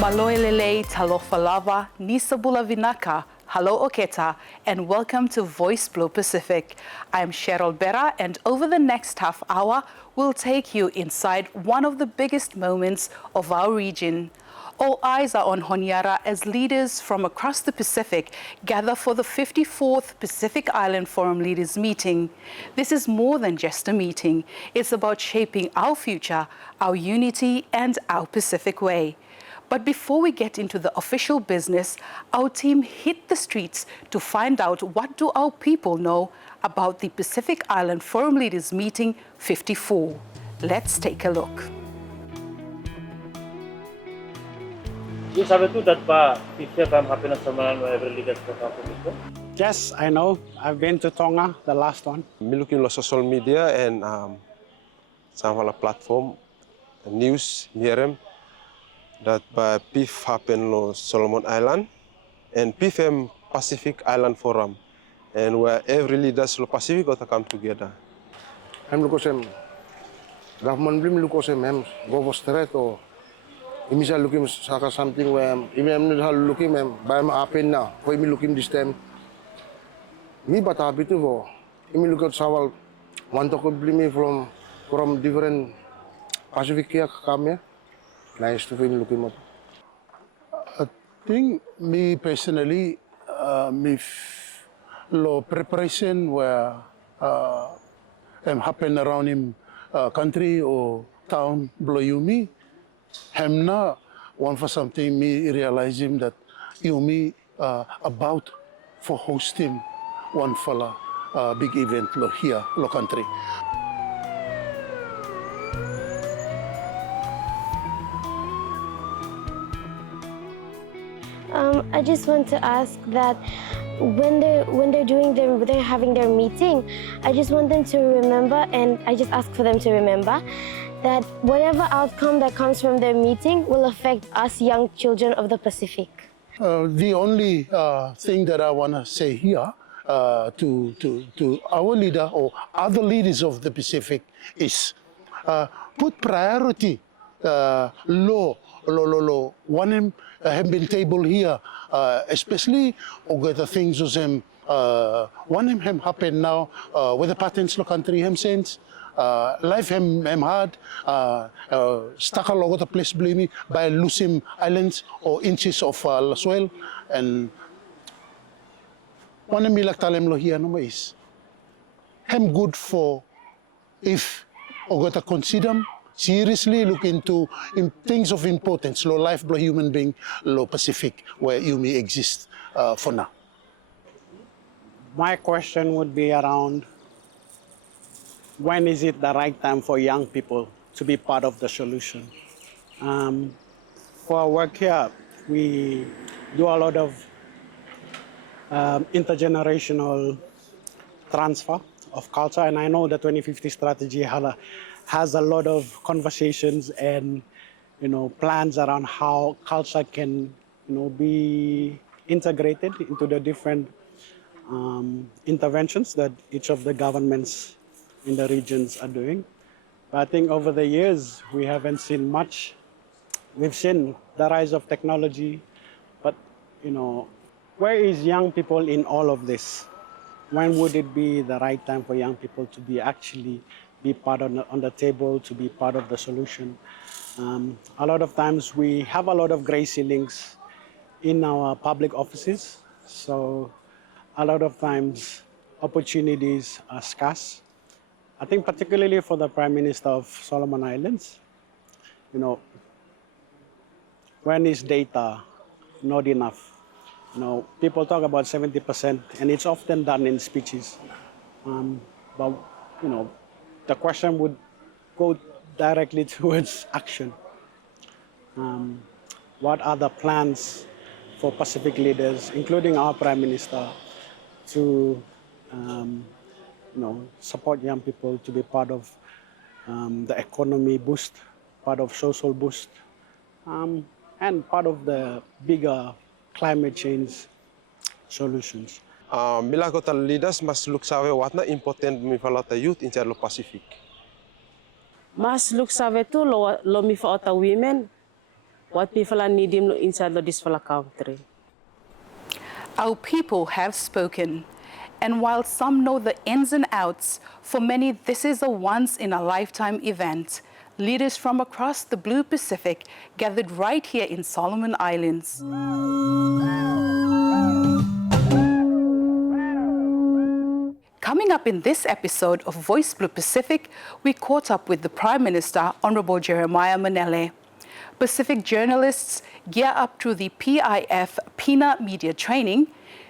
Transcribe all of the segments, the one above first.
Maloelele talofa lava, nisabula vinaka, hello oketa, and welcome to Voice Blue Pacific. I'm Cheryl Berra, and over the next half hour, we'll take you inside one of the biggest moments of our region. All eyes are on Honiara as leaders from across the Pacific gather for the 54th Pacific Island Forum Leaders Meeting. This is more than just a meeting. It's about shaping our future, our unity, and our Pacific way. But before we get into the official business, our team hit the streets to find out what do our people know about the Pacific Island Forum Leaders Meeting 54. Let's take a look. You sabi too that PIFLM happen sa mga every legal program before? Yes, I know. I've been to Tonga, the last one. Me looking at social media and some of the platform, news, hearing that PIF happened on Solomon Island and PIFM Pacific Island Forum, and where every leaders of Pacific got to come together. I'm looking government blim looking go straight or imisa looking saka something where I'm not looking by my happen now. For me looking this time, me but happy to go. Me look at Sawal want to blim from different Pacific here come here. Nice to film looking at. I think me personally, me lo preparation where happen around in country or town below Yumi, hem na one for something me realize him that Yumi about for hosting one fella big event lo here lo country. I just want to ask that when they're having their meeting, I just want them to remember, and I just ask for them to remember that whatever outcome that comes from their meeting will affect us young children of the Pacific. The only thing that I want to say here to our leader or other leaders of the Pacific is put priority law one have been tabled here, especially the things as one him happen now with the patents lo country him sense life him hard stuck along the place blaming by losing islands or inches of soil, and one milak talem lo here no is him good for if ogota consider seriously look into things of importance, low life, low human being, low Pacific, where you may exist for now. My question would be around when is it the right time for young people to be part of the solution? For our work here, we do a lot of intergenerational transfer of culture, and I know the 2050 strategy has a lot of conversations and plans around how culture can be integrated into the different interventions that each of the governments in the regions are doing. But I think over the years we haven't seen much. We've seen the rise of technology, but where is young people in all of this? When would it be the right time for young people to be part on the table, to be part of the solution? A lot of times we have a lot of gray ceilings in our public offices, so a lot of times opportunities are scarce. I think particularly for the Prime Minister of Solomon Islands, when is data not enough? People talk about 70%, and it's often done in speeches, but the question would go directly towards action. What are the plans for Pacific leaders, including our Prime Minister, to support young people to be part of the economy boost, part of social boost, and part of the bigger climate change solutions? Milagota leaders must look sabe what na important mi falata youth in the Pacific. Mas look sabe tu lo mi falata women what people are needing inside of this country. Our people have spoken. And while some know the ins and outs, for many this is a once-in-a-lifetime event. Leaders from across the Blue Pacific gathered right here in Solomon Islands. Coming up in this episode of Voice Blue Pacific, we caught up with the Prime Minister, Honorable Jeremiah Manele. Pacific journalists gear up to the PIF media training,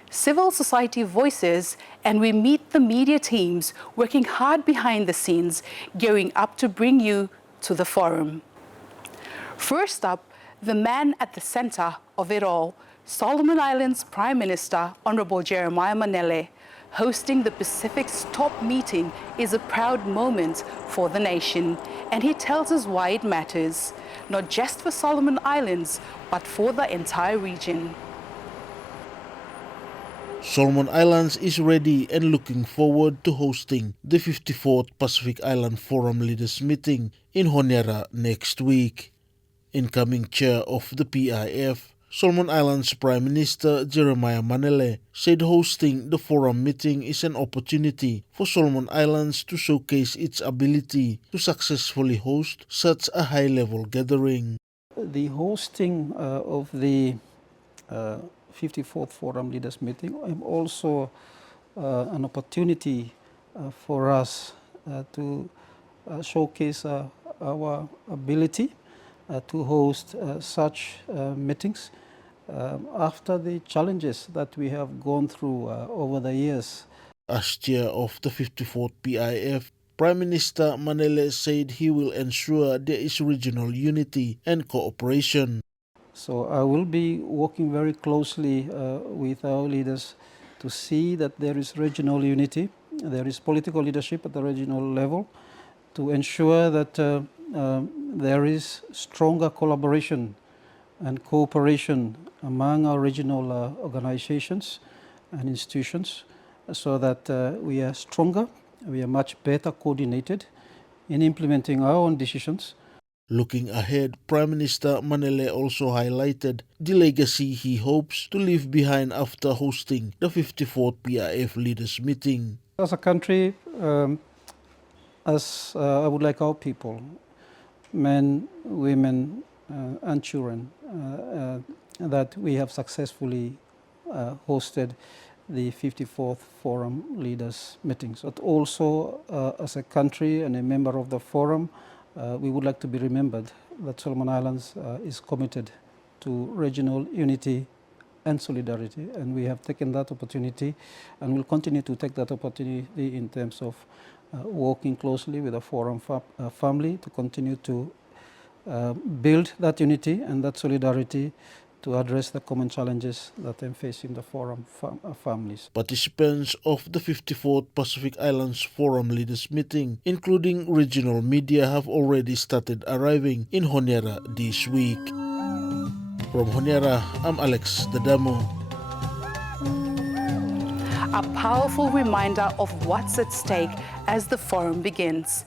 civil society voices, and we meet the media teams working hard behind the scenes, gearing up to bring you to the forum. First up, the man at the center of it all, Solomon Islands Prime Minister, Honorable Jeremiah Manele. Hosting the Pacific's top meeting is a proud moment for the nation, and he tells us why it matters, not just for Solomon Islands, but for the entire region. Solomon Islands is ready and looking forward to hosting the 54th Pacific Island Forum Leaders Meeting in Honiara next week. Incoming chair of the PIF, Solomon Islands Prime Minister Jeremiah Manele said hosting the forum meeting is an opportunity for Solomon Islands to showcase its ability to successfully host such a high-level gathering. The hosting of the 54th Forum Leaders Meeting and also an opportunity for us to showcase our ability to host such meetings after the challenges that we have gone through over the years. As chair of the 54th PIF, Prime Minister Manele said he will ensure there is regional unity and cooperation. So I will be working very closely with our leaders to see that there is regional unity, there is political leadership at the regional level, to ensure that there is stronger collaboration and cooperation among our regional organizations and institutions, so that we are stronger, we are much better coordinated in implementing our own decisions. Looking ahead, Prime Minister Manele also highlighted the legacy he hopes to leave behind after hosting the 54th PIF Leaders Meeting. As a country, as I would like our people, men, women, and children, that we have successfully hosted the 54th Forum Leaders Meetings. But also, as a country and a member of the forum, we would like to be remembered that Solomon Islands is committed to regional unity and solidarity, and we have taken that opportunity and will continue to take that opportunity in terms of working closely with the forum family to continue to build that unity and that solidarity to address the common challenges that are facing the forum families. Participants of the 54th Pacific Islands Forum Leaders Meeting, including regional media, have already started arriving in Honiara this week. From Honiara, I'm Alex Dadamo. A powerful reminder of what's at stake as the forum begins.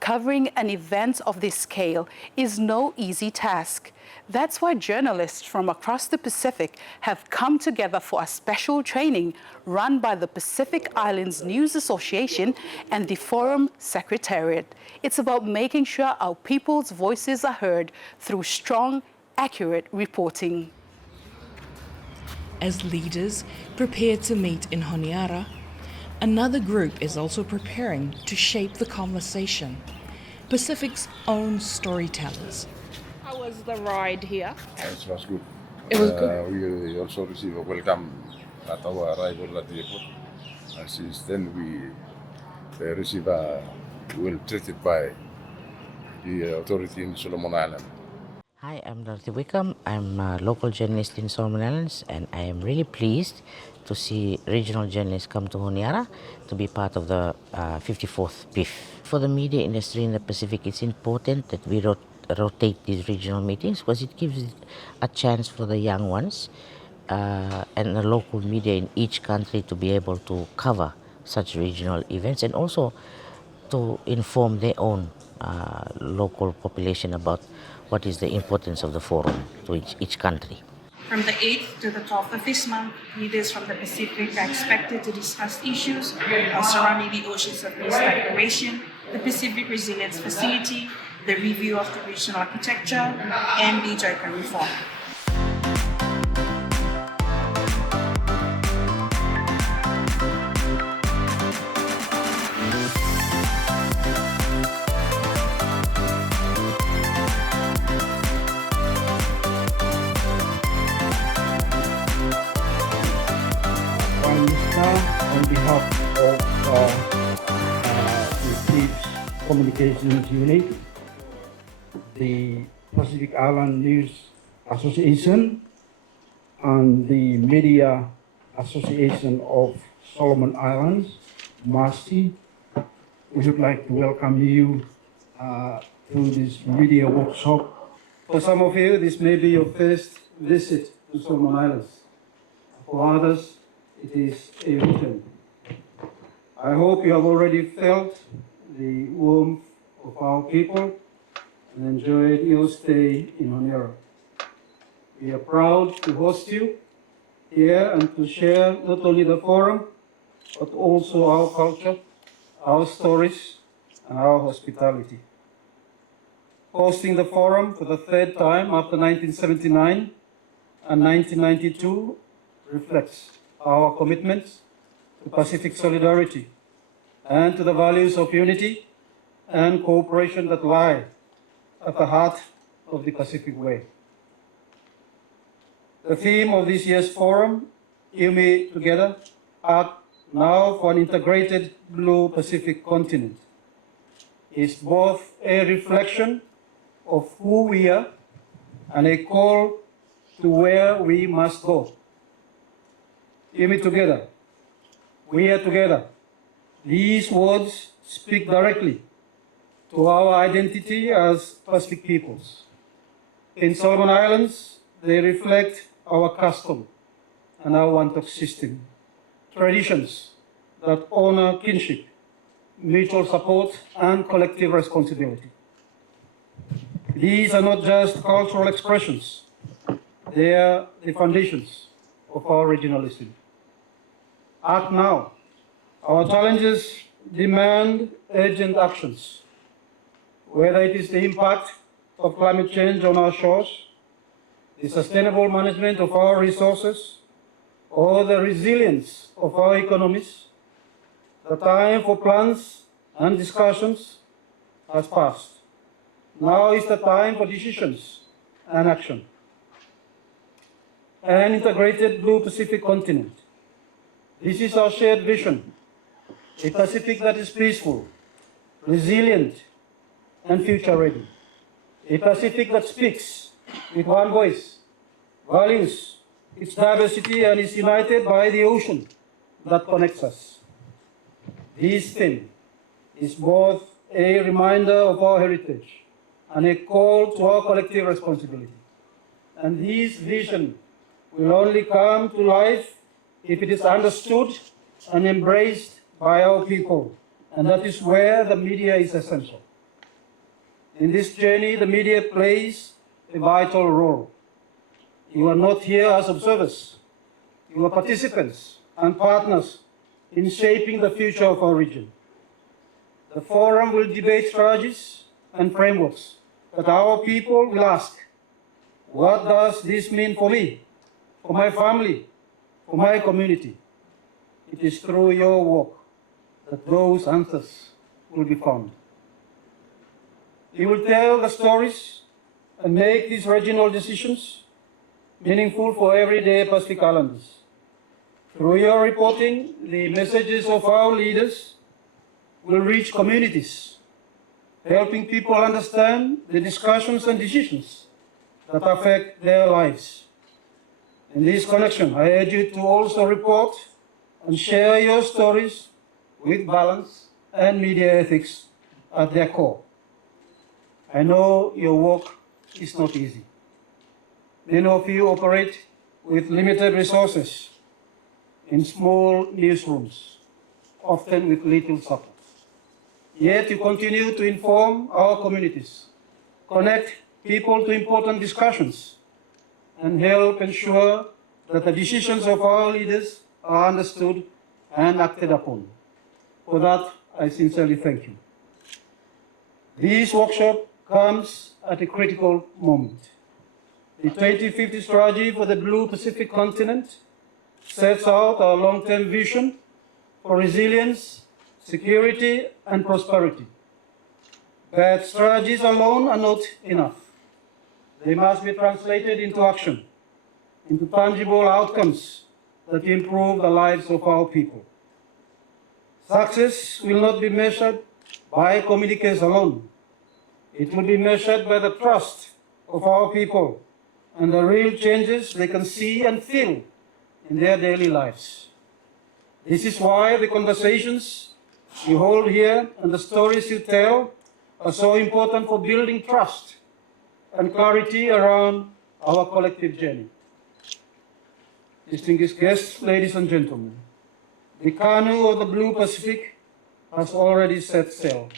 Covering an event of this scale is no easy task. That's why journalists from across the Pacific have come together for a special training run by the Pacific Islands News Association and the Forum Secretariat. It's about making sure our people's voices are heard through strong, accurate reporting. As leaders prepare to meet in Honiara, another group is also preparing to shape the conversation. Pacific's own storytellers. How was the ride here? It was good. It was good. We also received a welcome at our arrival at the airport. Since then, we received well treated by the authority in Solomon Islands. Hi, I'm Dorothy Wickham. I'm a local journalist in Solomon Islands, and I am really pleased to see regional journalists come to Honiara to be part of the 54th PIF. For the media industry in the Pacific, it's important that we rotate these regional meetings because it gives a chance for the young ones and the local media in each country to be able to cover such regional events, and also to inform their own local population about what is the importance of the forum to each country. From the 8th to the 12th of this month, leaders from the Pacific are expected to discuss issues surrounding the Oceans of Peace Declaration, the Pacific Resilience Facility, the review of the regional architecture, and the JICA reform. On behalf of the PIF's Communications Unit, the Pacific Island News Association, and the Media Association of Solomon Islands, MASI, we would like to welcome you to this media workshop. For some of you, this may be your first visit to Solomon Islands. For others, it is a return. I hope you have already felt the warmth of our people and enjoyed your stay in Honiara. We are proud to host you here and to share not only the forum, but also our culture, our stories, and our hospitality. Hosting the forum for the third time after 1979 and 1992 reflects our commitments to Pacific solidarity and to the values of unity and cooperation that lie at the heart of the Pacific Way. The theme of this year's forum, UMI Together, Act Now for an Integrated Blue Pacific Continent, is both a reflection of who we are and a call to where we must go. UMI Together, we are together. These words speak directly to our identity as Pacific peoples. In Solomon Islands, they reflect our custom and our Wantok system, traditions that honor kinship, mutual support, and collective responsibility. These are not just cultural expressions, they are the foundations of our regionalism. Act now. Our challenges demand urgent actions, whether it is the impact of climate change on our shores, the sustainable management of our resources, or the resilience of our economies. The time for plans and discussions has passed. Now is the time for decisions and action. An integrated Blue Pacific continent. This is our shared vision, a Pacific that is peaceful, resilient, and future-ready. A Pacific that speaks with one voice, values its diversity, and is united by the ocean that connects us. This theme is both a reminder of our heritage and a call to our collective responsibility. And this vision will only come to life if it is understood and embraced by our people, and that is where the media is essential. In this journey, the media plays a vital role. You are not here as observers. You are participants and partners in shaping the future of our region. The forum will debate strategies and frameworks, but our people will ask, what does this mean for me, for my family, for my community? It is through your work that those answers will be found. You will tell the stories and make these regional decisions meaningful for everyday Pacific Islanders. Through your reporting, the messages of our leaders will reach communities, helping people understand the discussions and decisions that affect their lives. In this connection, I urge you to also report and share your stories with balance and media ethics at their core. I know your work is not easy. Many of you operate with limited resources in small newsrooms, often with little support. yet you continue to inform our communities, connect people to important discussions, and help ensure that the decisions of our leaders are understood and acted upon. For that, I sincerely thank you. This workshop comes at a critical moment. The 2050 strategy for the Blue Pacific continent sets out our long-term vision for resilience, security, and prosperity. But strategies alone are not enough. They must be translated into action, into tangible outcomes that improve the lives of our people. Success will not be measured by communiques alone. It will be measured by the trust of our people and the real changes they can see and feel in their daily lives. This is why the conversations you hold here and the stories you tell are so important for building trust and clarity around our collective journey. Distinguished guests, ladies and gentlemen, the canoe of the Blue Pacific has already set sail.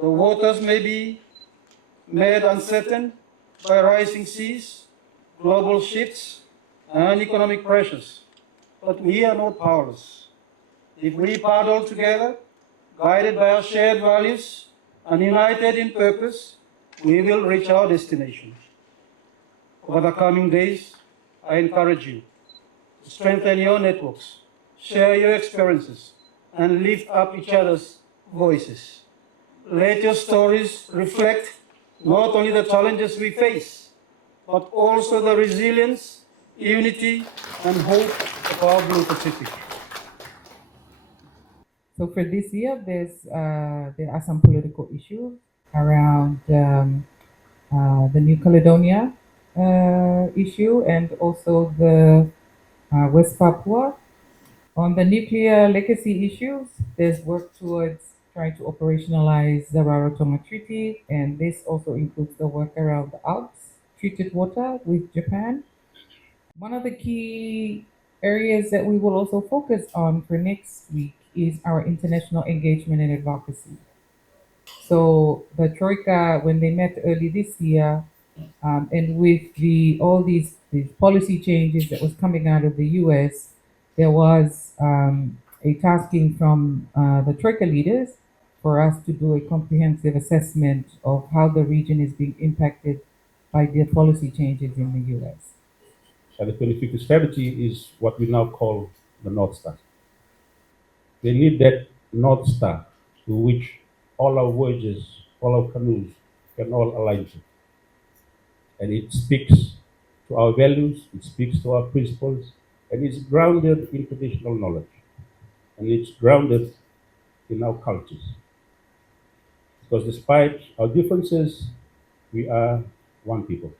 The waters may be made uncertain by rising seas, global shifts, and economic pressures, but we are not powerless. If we paddle together, guided by our shared values and united in purpose, we will reach our destination. Over the coming days, I encourage you to strengthen your networks, share your experiences, and lift up each other's voices. Let your stories reflect not only the challenges we face, but also the resilience, unity, and hope of our Blue Pacific. So for this year, there are some political issues around the New Caledonia issue and also the West Papua. On the nuclear legacy issues, there's work towards trying to operationalize the Rarotonga Treaty, and this also includes the work around the Alps treated water with Japan. One of the key areas that we will also focus on for next week is our international engagement and advocacy. So the Troika, when they met early this year, and with all these policy changes that was coming out of the US, there was a tasking from the Troika leaders for us to do a comprehensive assessment of how the region is being impacted by the policy changes in the US. And the 2050 strategy is what we now call the North Star. They need that North Star to which all our voyages, all our canoes can all align to. And it speaks to our values, it speaks to our principles, and it's grounded in traditional knowledge. And it's grounded in our cultures. Because despite our differences, we are one people.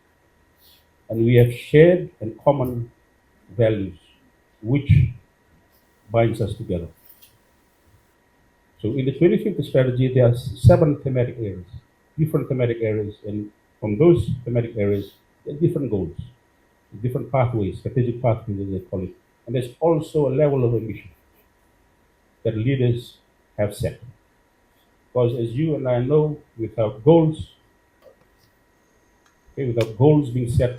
And we have shared and common values, which binds us together. So in the 2050 strategy, there are 7 thematic areas, different thematic areas, and from those thematic areas, there are different goals, different pathways, strategic pathways as they call it. And there's also a level of ambition that leaders have set. Because as you and I know, without goals being set,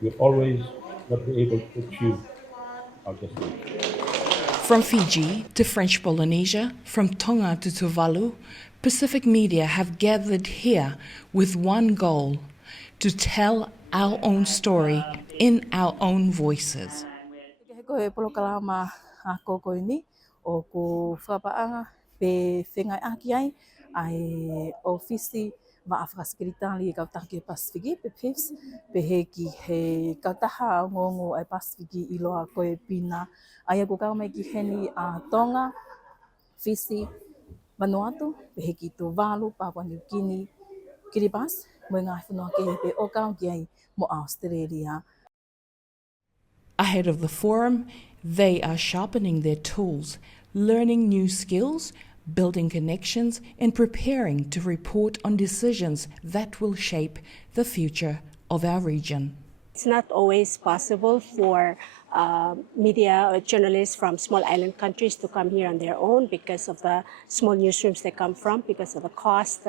we'll always not be able to achieve our destination. From Fiji to French Polynesia, from Tonga to Tuvalu, Pacific media have gathered here with one goal: to tell our own story in our own voices. Ko he polokalama a koko ini o ko whapaanga pe whengai aki ai ofisi ma Afrika li kautaki Pasifiki pe PIFS pe heki he kautaha ngongo ai Pasifiki I loa koe pina ai ko ka mai ki heni a Tonga, Fiji, Vanuatu pe heki Tuvalu, Papua New Guinea, Kiribati mo ngā whanua ke pe o ka ai mo Australia. Ahead of the forum, they are sharpening their tools, learning new skills, building connections, and preparing to report on decisions that will shape the future of our region. it's not always possible for media or journalists from small island countries to come here on their own because of the small newsrooms they come from, because of the cost.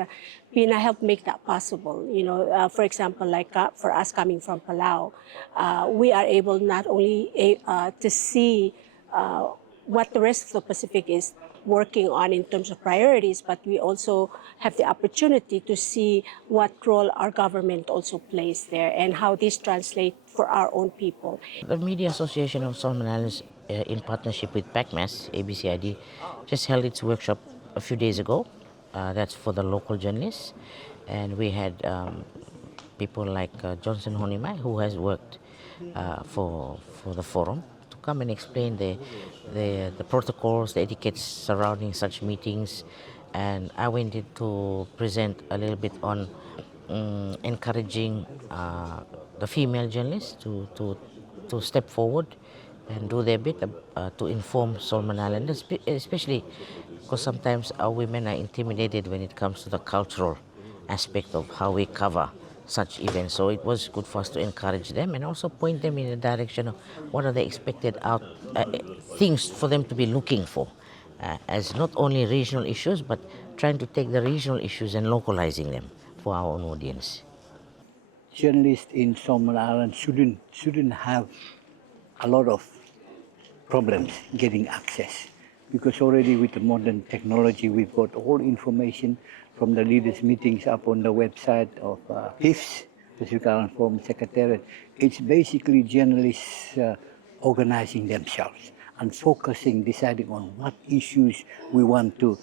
PINA helped make that possible. You know, for example, like for us coming from Palau, we are able not only to see what the rest of the Pacific is working on in terms of priorities, but we also have the opportunity to see what role our government also plays there and how this translates for our own people. The Media Association of Solomon Islands, in partnership with PACMAS, ABCID, just held its workshop a few days ago. That's for the local journalists. And we had people like Johnson Honimai, who has worked for the forum, to come and explain the protocols, the etiquettes surrounding such meetings. And I wanted to present a little bit on encouraging the female journalists to step forward and do their bit to inform Solomon Islanders, especially because sometimes our women are intimidated when it comes to the cultural aspect of how we cover such events. So it was good for us to encourage them and also point them in the direction of what are the expected things for them to be looking for, as not only regional issues, but trying to take the regional issues and localizing them for our own audience. Journalists in Solomon Islands shouldn't have a lot of problems getting access, because already with the modern technology we've got all information from the leaders' meetings up on the website of PIFS, Pacific Island Forum Secretariat. It's basically journalists organizing themselves and focusing, deciding on what issues we want to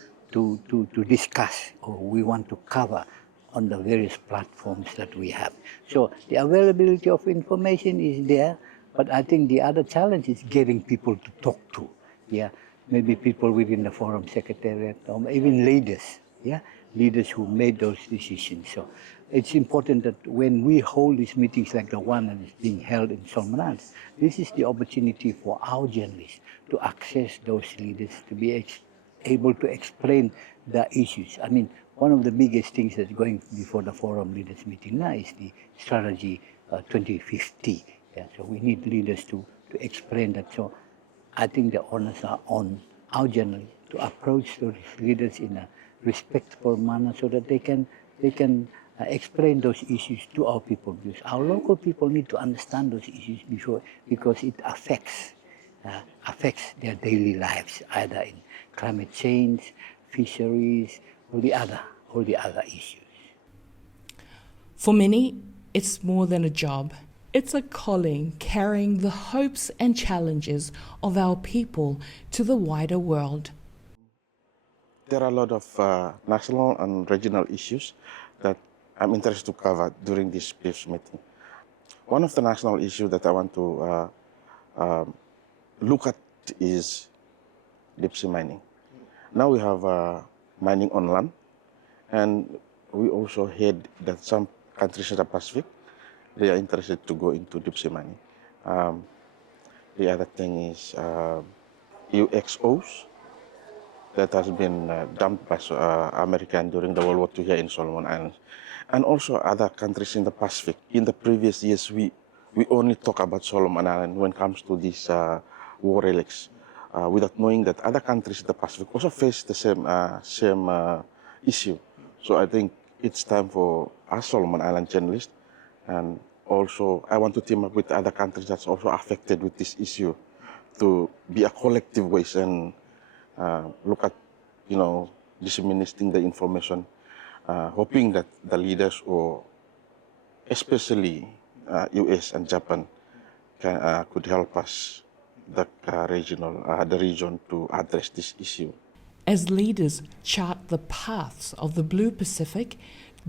discuss or we want to cover on the various platforms that we have. So the availability of information is there, but I think the other challenge is getting people to talk to. Yeah, maybe people within the Forum Secretariat, or even leaders. Yeah, leaders who made those decisions. So it's important that when we hold these meetings like the one that is being held in Solomon Islands, this is the opportunity for our journalists to access those leaders, to be able to explain the issues. I mean, one of the biggest things that's going before the Forum Leaders meeting now is the strategy 2050. Yeah, so we need leaders to explain that. So I think the onus are on our journalists to approach those leaders in a respectful manner so that they can explain those issues to our people. Because our local people need to understand those issues because it affects their daily lives, either in climate change, fisheries, all the other issues. For many, it's more than a job. It's a calling carrying the hopes and challenges of our people to the wider world. There are a lot of national and regional issues that I'm interested to cover during this PIFS meeting. One of the national issues that I want to look at is deep sea mining. Now we have mining on land, and we also heard that some countries in the Pacific, they are interested to go into deep sea mining. The other thing is UXOs that has been dumped by Americans during the World War II here in Solomon Islands, and also other countries in the Pacific. In the previous years, we only talk about Solomon Islands when it comes to these war relics, without knowing that other countries in the Pacific also face the same issue. So I think it's time for us Solomon Island journalists, and also I want to team up with other countries that's also affected with this issue to be a collective voice and look at, disseminating the information, hoping that the leaders, or especially US and Japan, could help us, the region, to address this issue. As leaders chart the paths of the Blue Pacific,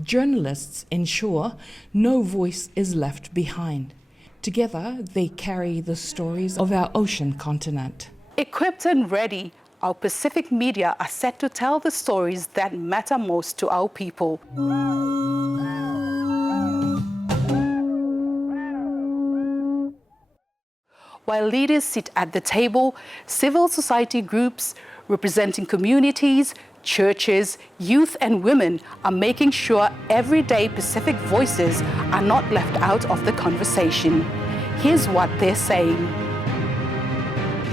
journalists ensure no voice is left behind. Together, they carry the stories of our ocean continent. Equipped and ready, our Pacific media are set to tell the stories that matter most to our people. While leaders sit at the table, civil society groups representing communities, Churches, youth and women are making sure everyday Pacific voices are not left out of the conversation. Here's what they're saying.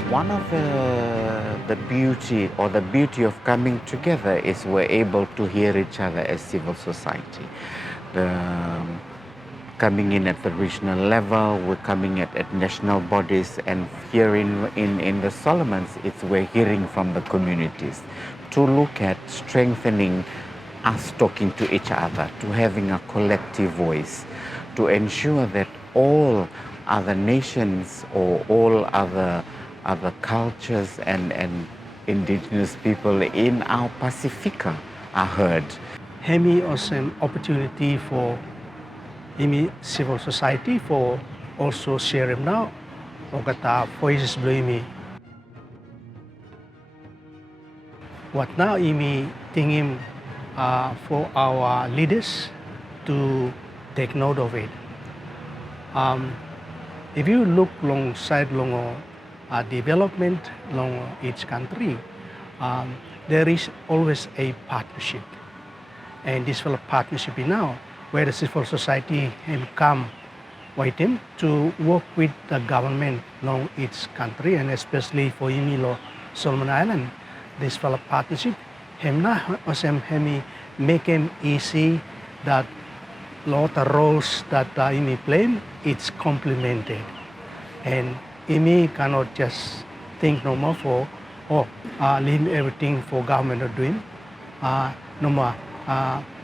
One of the beauty of coming together is we're able to hear each other as civil society. Coming in at the regional level, we're coming at national bodies, and here in the Solomons, we're hearing from the communities to look at strengthening us talking to each other, to having a collective voice, to ensure that all other nations or all other cultures and indigenous people in our Pacifica are heard. Hemi was an opportunity for civil society for also share now o kata voices blue what now tingin for our leaders to take note of it. If you look alongside development along each country, there is always a partnership, and this partnership now where the civil society come with him to work with the government along each country, and especially for Solomon Island, this partnership make him easy that lot of roles that play, it's complemented, and cannot just think no more for leave everything for government to doing no more.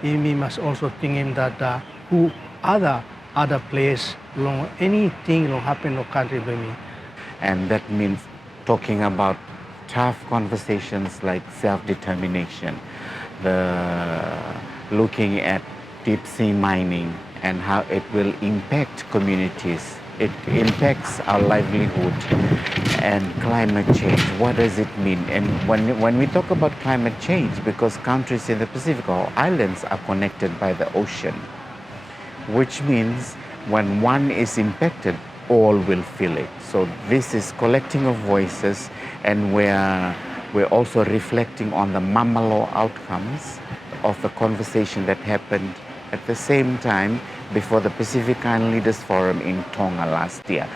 Must also think him that who other place long anything long happen in country by me. And that means talking about tough conversations like self-determination, looking at deep sea mining and how it will impact communities. It impacts our livelihood, and climate change. What does it mean? And when we talk about climate change, because countries in the Pacific or islands are connected by the ocean, which means when one is impacted, all will feel it. So this is collecting of voices, and we're also reflecting on the Mamalo outcomes of the conversation that happened at the same time before the Pacific Island Leaders Forum in Tonga last year.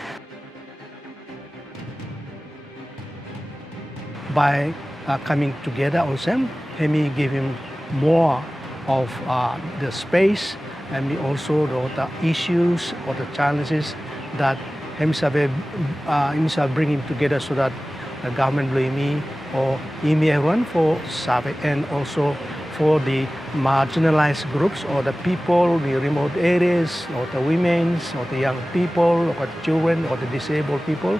By coming together also, Hemi gave him more of the space, and also the issues or the challenges that himself bring him together, so that the government blame me or everyone for Sabe, and also for the marginalized groups or the people, the remote areas, or the women, or the young people, or the children, or the disabled people.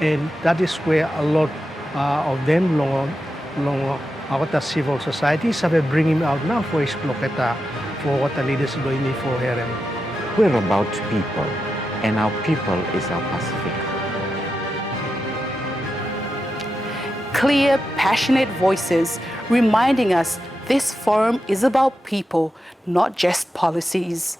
And that is where a lot of them, the civil society, started bringing out now for explore for what the leaders doing for here. We're about people, and our people is our Pacific. Clear, passionate voices reminding us this forum is about people, not just policies.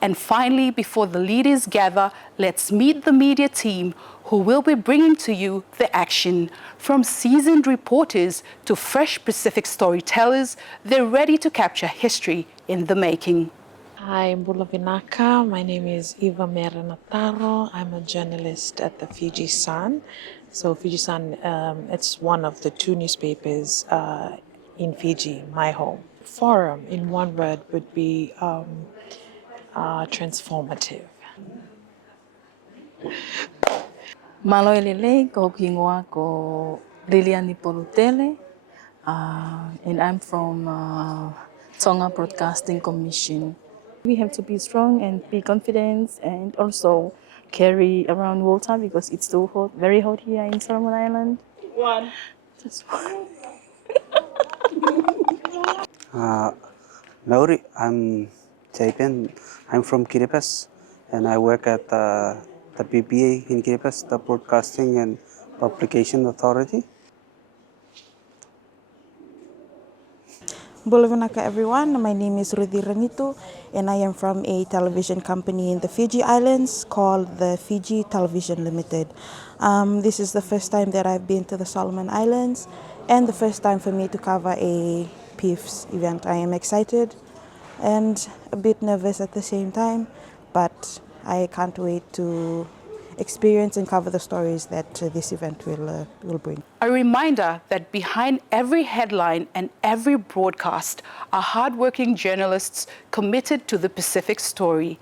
And finally, before the leaders gather, let's meet the media team who will be bringing to you the action. From seasoned reporters to fresh Pacific storytellers, they're ready to capture history in the making. Hi, Mbula Vinaka. My name is Eva Merenataro. I'm a journalist at the Fiji Sun. So Fiji Sun, it's one of the two newspapers in Fiji, my home. Forum, in one word, would be transformative. Malo elele ko kingoa ko Liliani Polutele, and I'm from Tonga Broadcasting Commission. We have to be strong and be confident, and also carry around water because it's too hot, very hot here in Solomon Island. One. Just one. Maori, I'm Chaipen. I'm from Kiribati, and I work at the PPA in Kiribati, the Broadcasting and Publication Authority. Bulavanaka everyone, my name is Rudy Ranito, and I am from a television company in the Fiji Islands called the Fiji Television Limited. This is the first time that I've been to the Solomon Islands, and the first time for me to cover a PIFS event. I am excited and a bit nervous at the same time, but I can't wait to experience and cover the stories that this event will bring. A reminder that behind every headline and every broadcast are hardworking journalists committed to the Pacific story.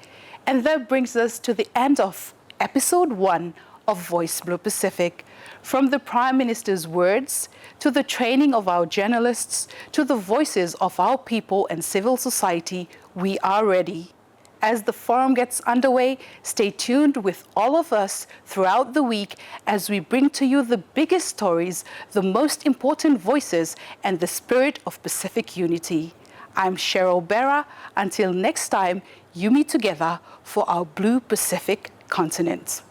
And that brings us to the end of episode 1 of Voice Blue Pacific. From the Prime Minister's words, to the training of our journalists, to the voices of our people and civil society, we are ready. As the forum gets underway, stay tuned with all of us throughout the week as we bring to you the biggest stories, the most important voices, and the spirit of Pacific unity. I'm Cheryl Berra. Until next time, you meet together for our Blue Pacific continent.